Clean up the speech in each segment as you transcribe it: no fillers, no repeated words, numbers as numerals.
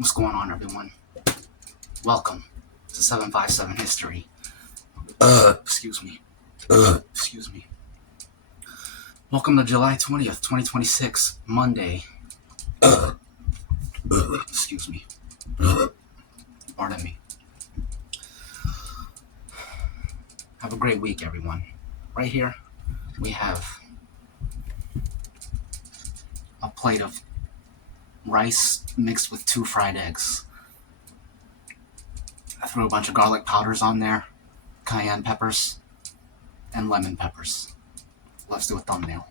What's going on, everyone? Welcome to 757 History. Excuse me. Welcome to July 20th, 2026, Monday. Excuse me. Pardon me. Have a great week, everyone. Right here, we have a plate of rice mixed with 2 fried eggs. I threw a bunch of garlic powders on there, cayenne peppers, and lemon peppers. Let's do a thumbnail.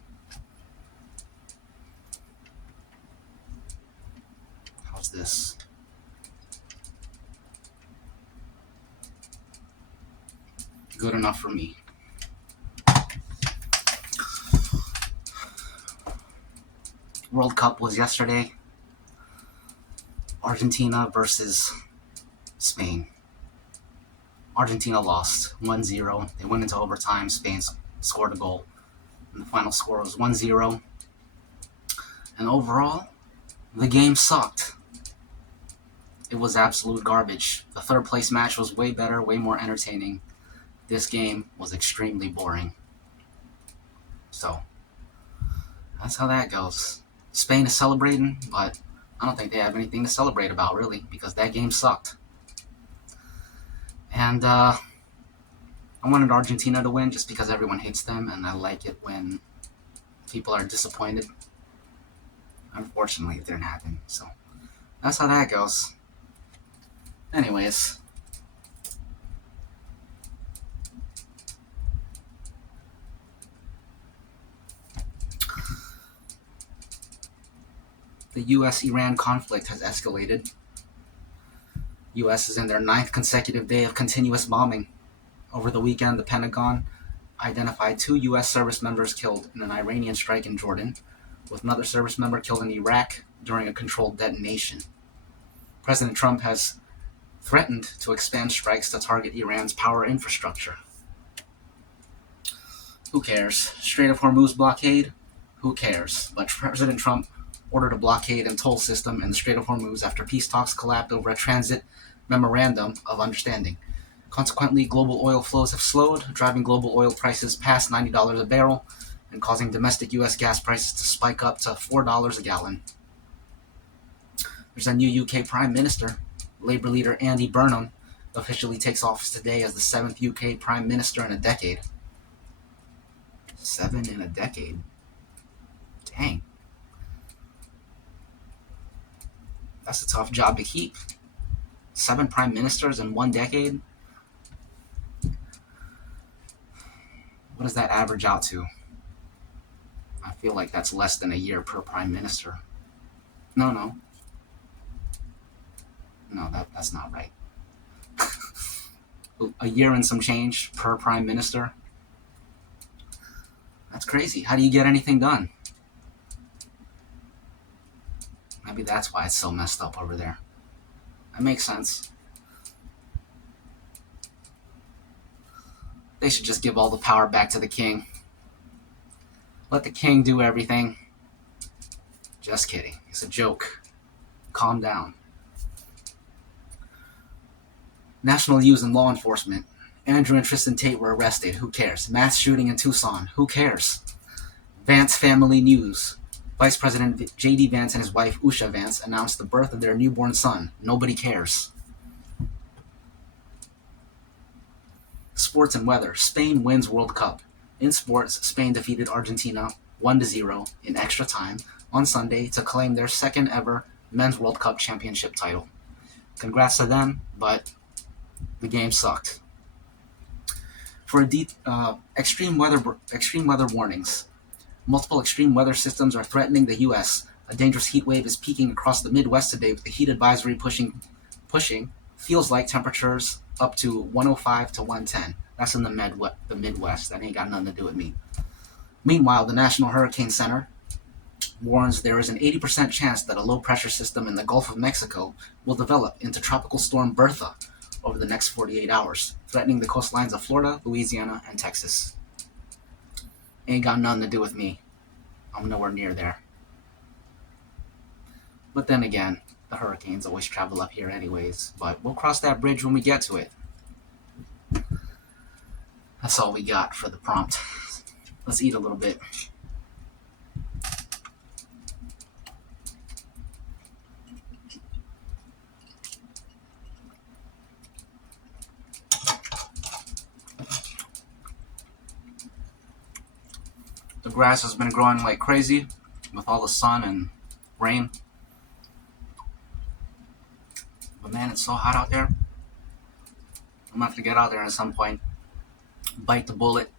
How's this? Good enough for me. World Cup was yesterday. Argentina versus Spain. Argentina lost 1-0. They went into overtime. Spain scored a goal. And the final score was 1-0. And overall, the game sucked. It was absolute garbage. The third place match was way better, way more entertaining. This game was extremely boring. So, that's how that goes. Spain is celebrating, but I don't think they have anything to celebrate about, really, because that game sucked. And I wanted Argentina to win just because everyone hates them, and I like it when people are disappointed. Unfortunately, it didn't happen, so that's how that goes. Anyways, the U.S.-Iran conflict has escalated. U.S. is in their 9th consecutive day of continuous bombing. Over the weekend, the Pentagon identified 2 U.S. service members killed in an Iranian strike in Jordan, with another service member killed in Iraq during a controlled detonation. President Trump has threatened to expand strikes to target Iran's power infrastructure. Who cares? Strait of Hormuz blockade? Who cares? But President Trump ordered a blockade and toll system in the Strait of Hormuz after peace talks collapsed over a transit memorandum of understanding. Consequently, global oil flows have slowed, driving global oil prices past $90 a barrel and causing domestic U.S. gas prices to spike up to $4 a gallon. There's a new UK Prime Minister. Labour leader Andy Burnham officially takes office today as the 7th UK Prime Minister in a decade. 7 in a decade. Dang. That's a tough job to keep. 7 prime ministers in 1 decade? What does that average out to? I feel like that's less than a year per prime minister. No, that's not right. A year and some change per prime minister? That's crazy. How do you get anything done? Maybe that's why it's so messed up over there. That makes sense. They should just give all the power back to the king. Let the king do everything. Just kidding. It's a joke. Calm down. National news and law enforcement. Andrew and Tristan Tate were arrested. Who cares? Mass shooting in Tucson. Who cares? Vance family news. Vice President J.D. Vance and his wife Usha Vance announced the birth of their newborn son. Nobody cares. Sports and weather. Spain wins World Cup. In sports, Spain defeated Argentina 1-0 in extra time on Sunday to claim their 2nd ever Men's World Cup championship title. Congrats to them, but the game sucked. For extreme weather warnings. Multiple extreme weather systems are threatening the U.S. A dangerous heat wave is peaking across the Midwest today, with the heat advisory pushing feels like temperatures up to 105 to 110. That's in the Midwest. That ain't got nothing to do with me. Meanwhile, the National Hurricane Center warns there is an 80% chance that a low-pressure system in the Gulf of Mexico will develop into Tropical Storm Bertha over the next 48 hours, threatening the coastlines of Florida, Louisiana, and Texas. Ain't got nothing to do with me. I'm nowhere near there. But then again, the hurricanes always travel up here anyways. But we'll cross that bridge when we get to it. That's all we got for the prompt. Let's eat a little bit. The grass has been growing like crazy with all the sun and rain. But man, it's so hot out there. I'm gonna have to get out there at some point, bite the bullet,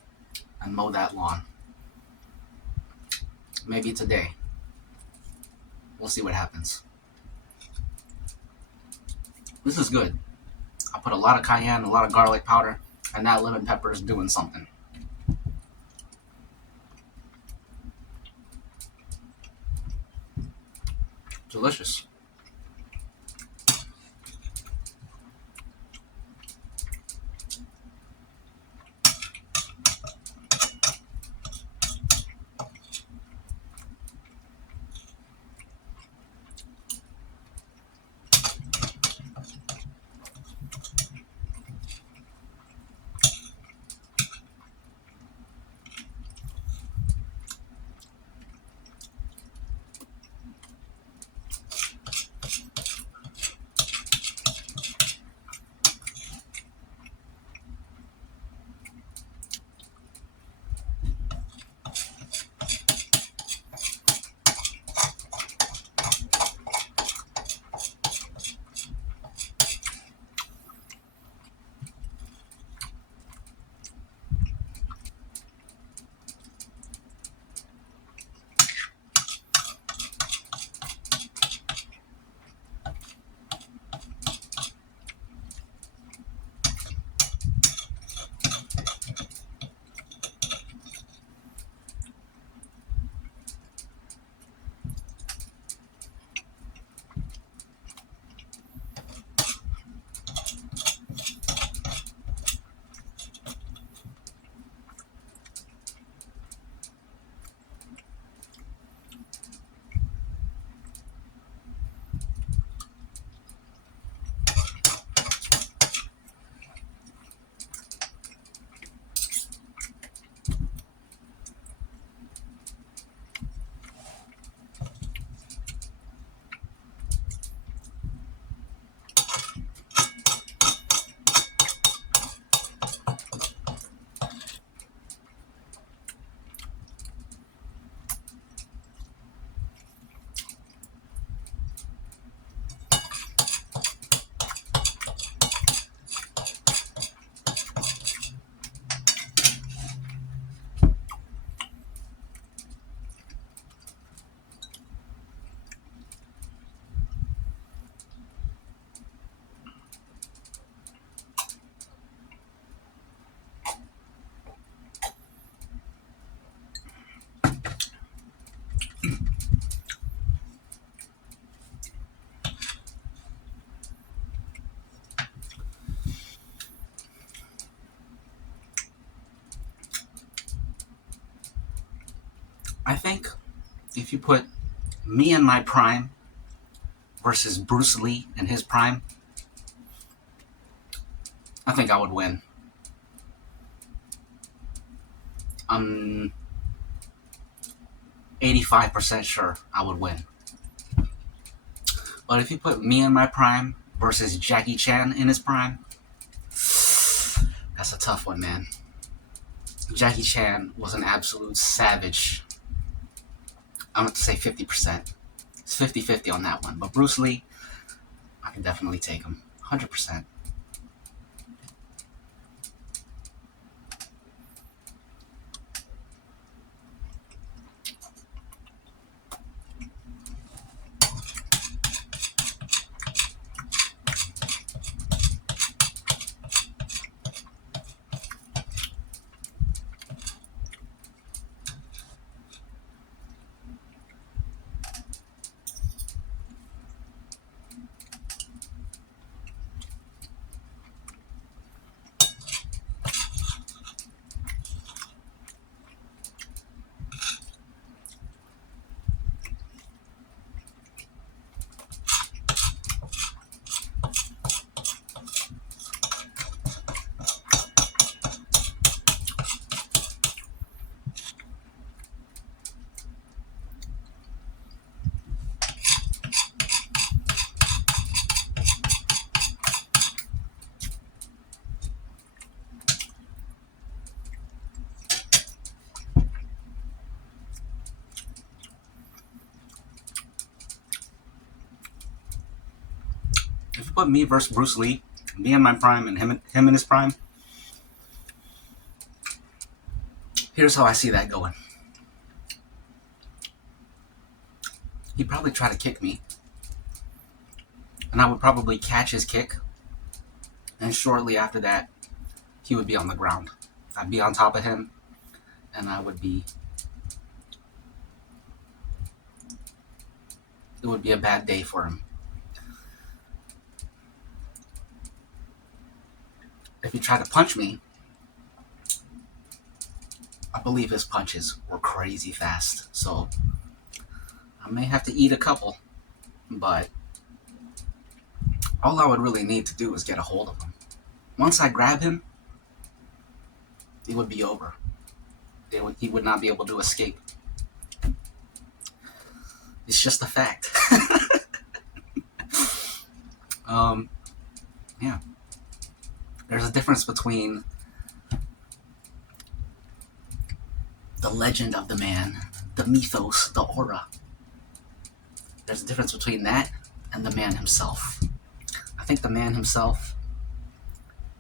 and mow that lawn. Maybe today. We'll see what happens. This is good. I put a lot of cayenne, a lot of garlic powder, and that lemon pepper is doing something. Delicious. I think if you put me in my prime versus Bruce Lee in his prime, I think I would win. I'm 85% sure I would win. But if you put me in my prime versus Jackie Chan in his prime, that's a tough one, man. Jackie Chan was an absolute savage. I'm going to say 50%. It's 50-50 on that one. But Bruce Lee, I can definitely take him. 100%. put me versus Bruce Lee, me in my prime and him in his prime, here's how I see that going. He'd probably try to kick me, and I would probably catch his kick, and shortly after that, he would be on the ground. I'd be on top of him, and it would be a bad day for him. If he tried to punch me, I believe his punches were crazy fast, so I may have to eat a couple, but all I would really need to do is get a hold of him. Once I grab him, it would be over. He would not be able to escape. It's just a fact. Yeah. There's a difference between the legend of the man, the mythos, the aura. There's a difference between that and the man himself. I think the man himself,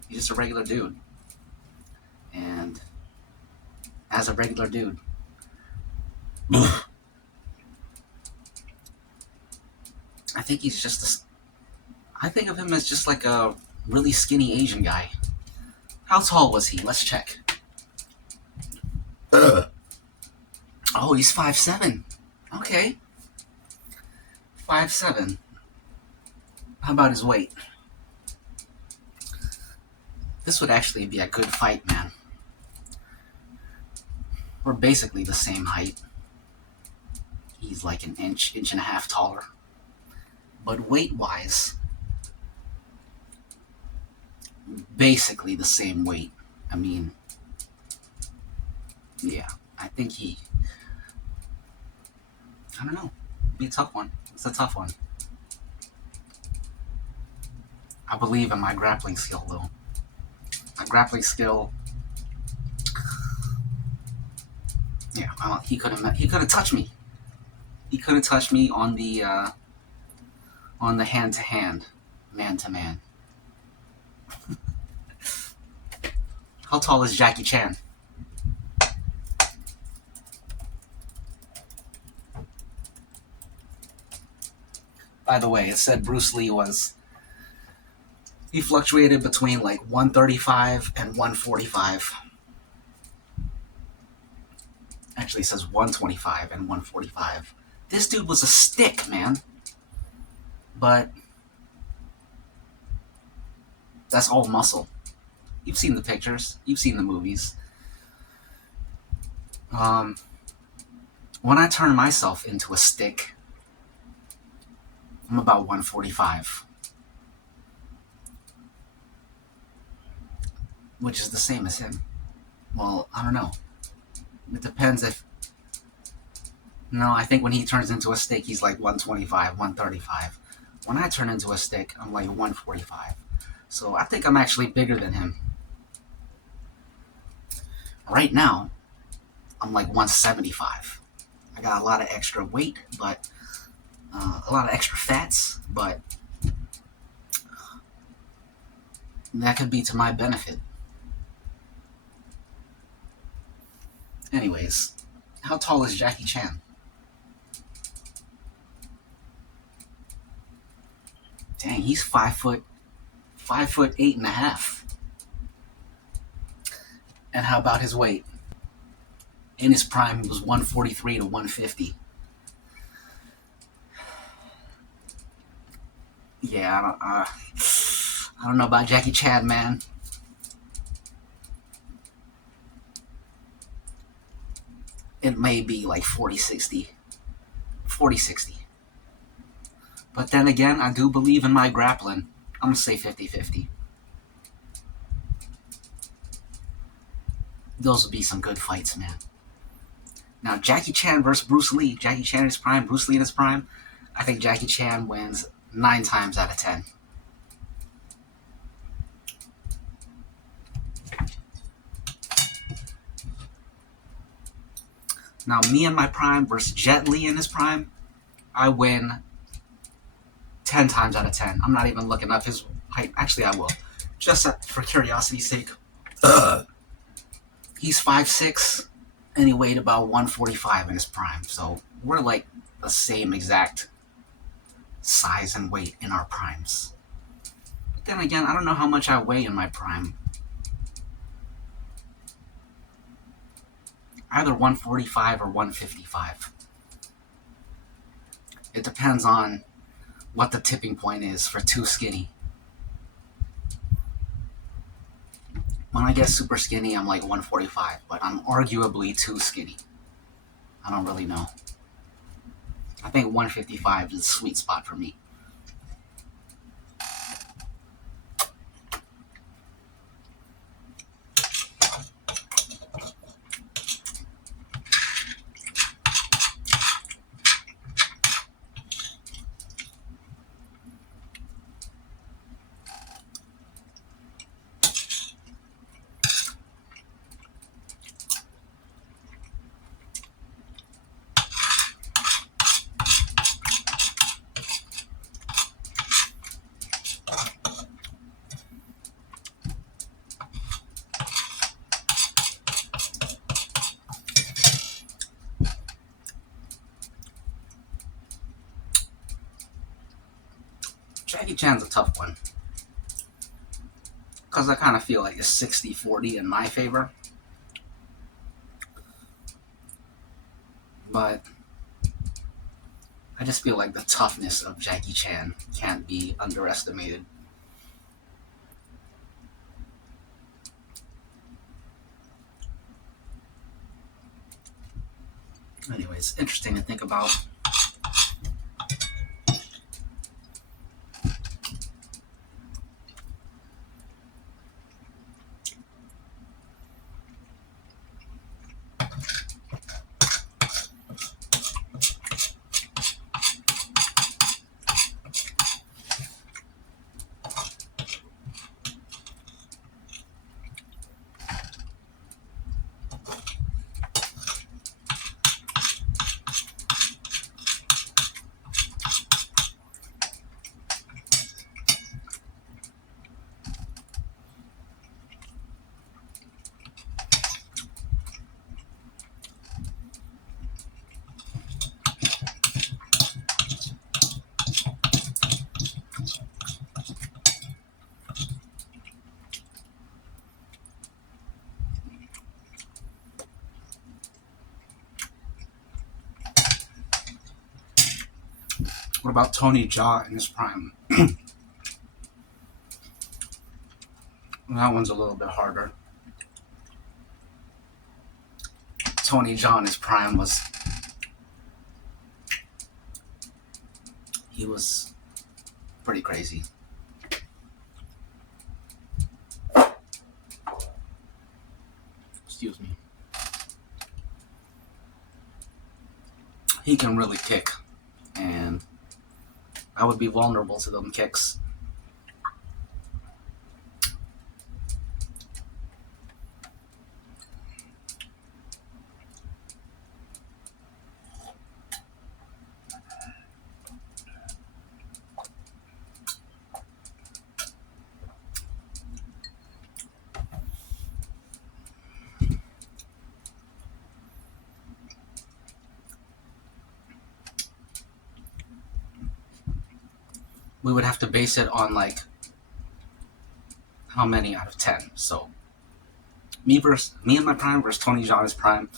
he's just a regular dude. And as a regular dude, I think he's just I think of him as just like a really skinny Asian guy. How tall was he? Let's check. Oh, he's 5'7". Okay. 5'7". How about his weight? This would actually be a good fight, man. We're basically the same height. He's like an inch and a half taller. But weight-wise, basically the same weight. I mean, yeah, I think I don't know. It'd be a tough one. It's a tough one. I believe in my grappling skill, though. My grappling skill, yeah, he couldn't touch me. He couldn't touch me on the hand-to-hand, man-to-man. How tall is Jackie Chan? By the way, it said Bruce Lee he fluctuated between like 135 and 145. Actually, it says 125 and 145. This dude was a stick, man. But that's all muscle. You've seen the pictures. You've seen the movies. When I turn myself into a stick, I'm about 145. Which is the same as him. Well, I don't know. It depends if... No, I think when he turns into a stick, he's like 125, 135. When I turn into a stick, I'm like 145. So I think I'm actually bigger than him. Right now, I'm like 175. I got a lot of extra weight, but a lot of extra fats, but that could be to my benefit. Anyways, how tall is Jackie Chan? Dang, he's 5'8.5". And how about his weight? In his prime, he was 143 to 150. Yeah, I don't know about Jackie Chan, man. It may be like 40-60. 40-60. But then again, I do believe in my grappling. I'm going to say 50-50. Those would be some good fights, man. Now, Jackie Chan versus Bruce Lee. Jackie Chan in his prime, Bruce Lee in his prime. I think Jackie Chan wins 9 times out of 10. Now, me in my prime versus Jet Li in his prime, I win 10 times out of 10. I'm not even looking up his height. Actually, I will. Just for curiosity's sake. He's 5'6", and he weighed about 145 in his prime. So we're like the same exact size and weight in our primes. But then again, I don't know how much I weigh in my prime. Either 145 or 155. It depends on what the tipping point is for too skinny. When I get super skinny, I'm like 145, but I'm arguably too skinny. I don't really know. I think 155 is a sweet spot for me. Jackie Chan's a tough one. Because I kind of feel like it's 60-40 in my favor. But I just feel like the toughness of Jackie Chan can't be underestimated. Anyways, interesting to think about. What about Tony Jaa in his prime? That one's a little bit harder. Tony Jaa in his prime he was pretty crazy. Excuse me. He can really kick, and I would be vulnerable to them kicks. We would have to base it on like how many out of 10. So me in my prime versus Tony Jaa in his prime,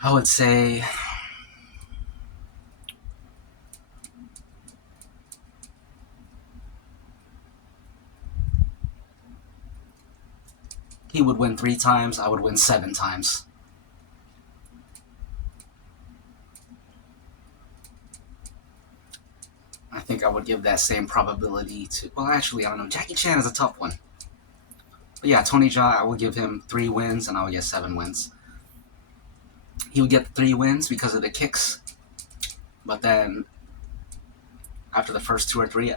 I would say he would win 3 times, I would win 7 times. I think I would give that same probability to... Well, actually, I don't know. Jackie Chan is a tough one. But yeah, Tony Jaa, I would give him 3 wins, and I would get 7 wins. He would get 3 wins because of the kicks. But then, after the first 2 or 3,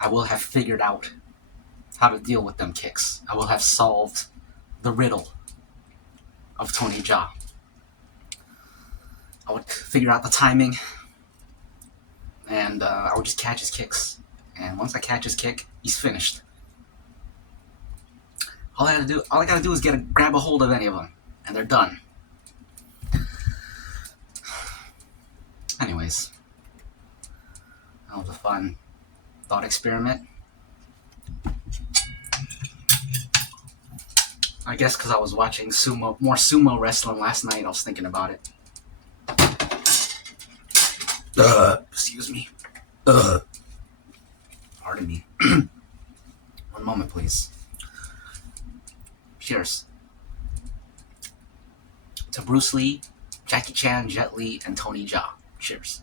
I will have figured out how to deal with them kicks. I will have solved the riddle of Tony Jaa. I would figure out the timing, and and I would just catch his kicks. And once I catch his kick, he's finished. All I gotta do is grab a hold of any of them, and they're done. Anyways, that was a fun thought experiment. I guess because I was watching more sumo wrestling last night, I was thinking about it. Excuse me. Pardon me. One moment, please. Cheers. To Bruce Lee, Jackie Chan, Jet Li, and Tony Jaa. Cheers.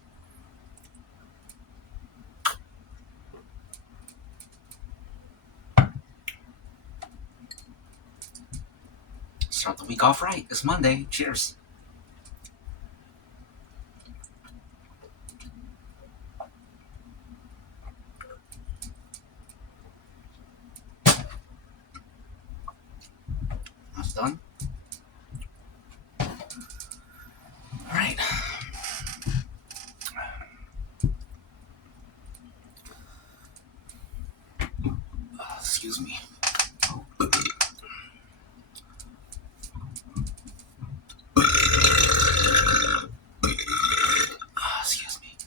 Start the week off right. It's Monday. Cheers. That's done. All right. Excuse me. Excuse me.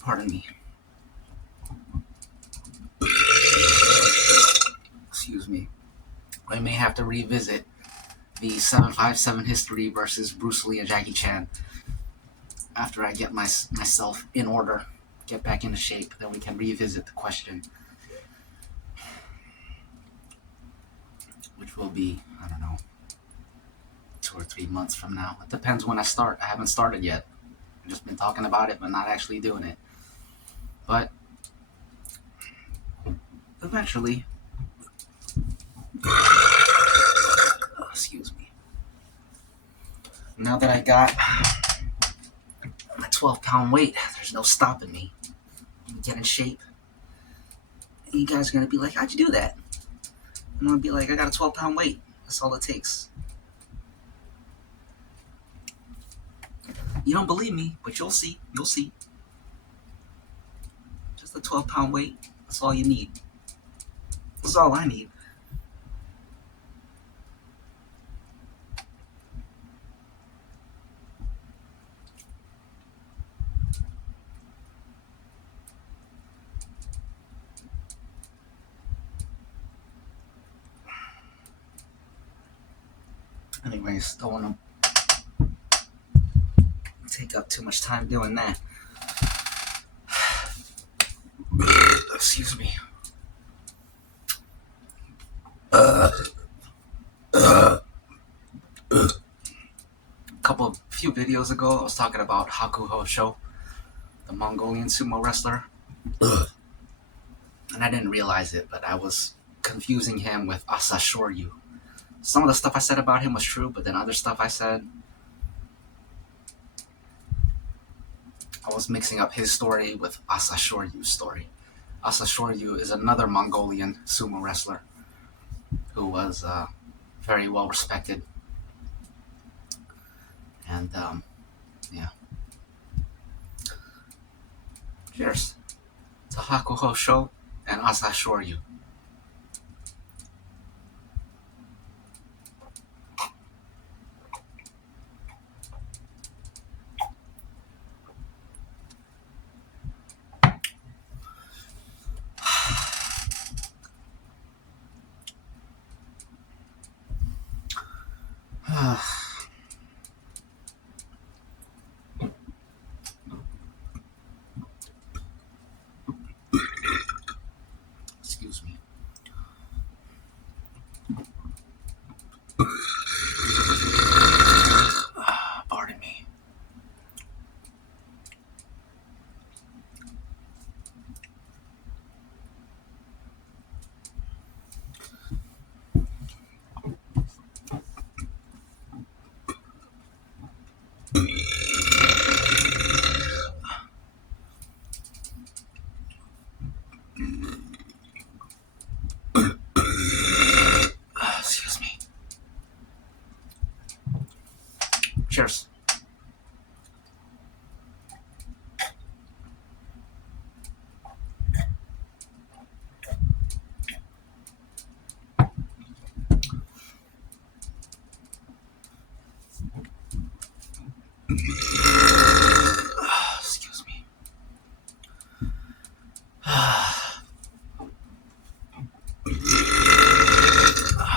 Pardon me. Excuse me. I may have to revisit the 757 history versus Bruce Lee and Jackie Chan after I get myself in order, get back into shape. Then we can revisit the question, which will be, I don't know, 2 or 3 months from now. It depends when I start. I haven't started yet. I've just been talking about it, but not actually doing it. But eventually, excuse me. Now that I got my 12-pound weight, there's no stopping me. Get in shape. And you guys are going to be like, how'd you do that? I'm going to be like, I got a 12-pound weight. That's all it takes. You don't believe me, but you'll see. You'll see. Just a 12-pound weight. That's all you need. That's all I need. Anyways, don't want to take up too much time doing that. Excuse me. Few videos ago, I was talking about Hakuho Sho, the Mongolian sumo wrestler. And I didn't realize it, but I was confusing him with Asashoryu. Some of the stuff I said about him was true, but then other stuff I said, I was mixing up his story with Asashoryu's story. Asashoryu is another Mongolian sumo wrestler who was very well respected. And, yeah. Cheers to Hakuho Sho and Asashoryu. Excuse me. Cheers. Excuse me.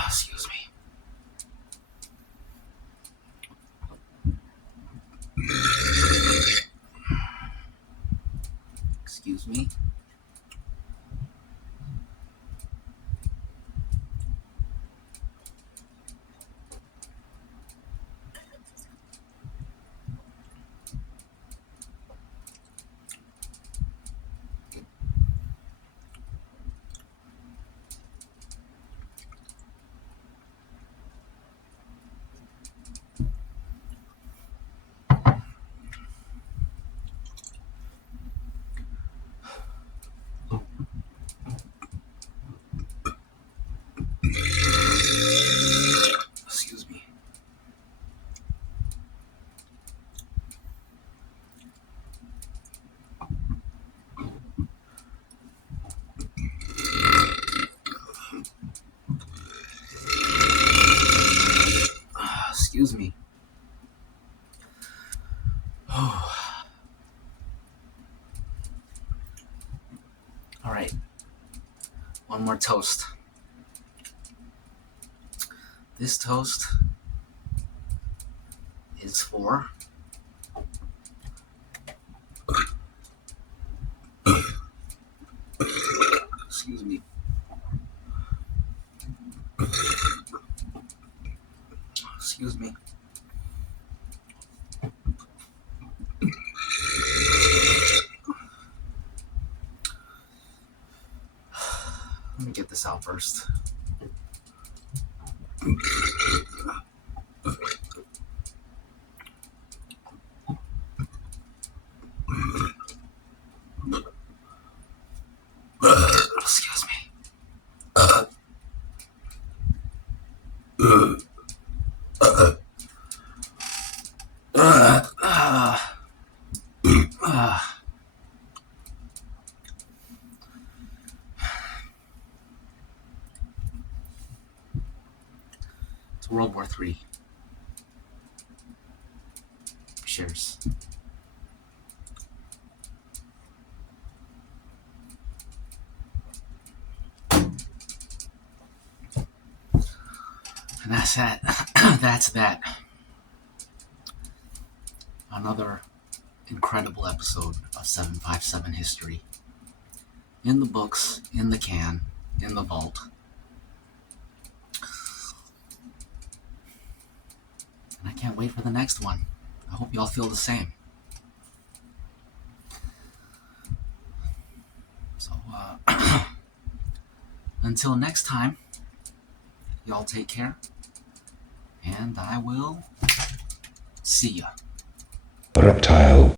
Excuse me. Excuse me. Excuse me. Excuse me. All right. One more toast. This toast is for excuse me. Excuse me. Let me get this out first. Excuse me. It's World War III. Cheers. And that's that. That's that. Another incredible episode of 757 history. In the books, in the can, in the vault. And I can't wait for the next one. I hope y'all feel the same. So, until next time, y'all take care. And I will see ya. Reptile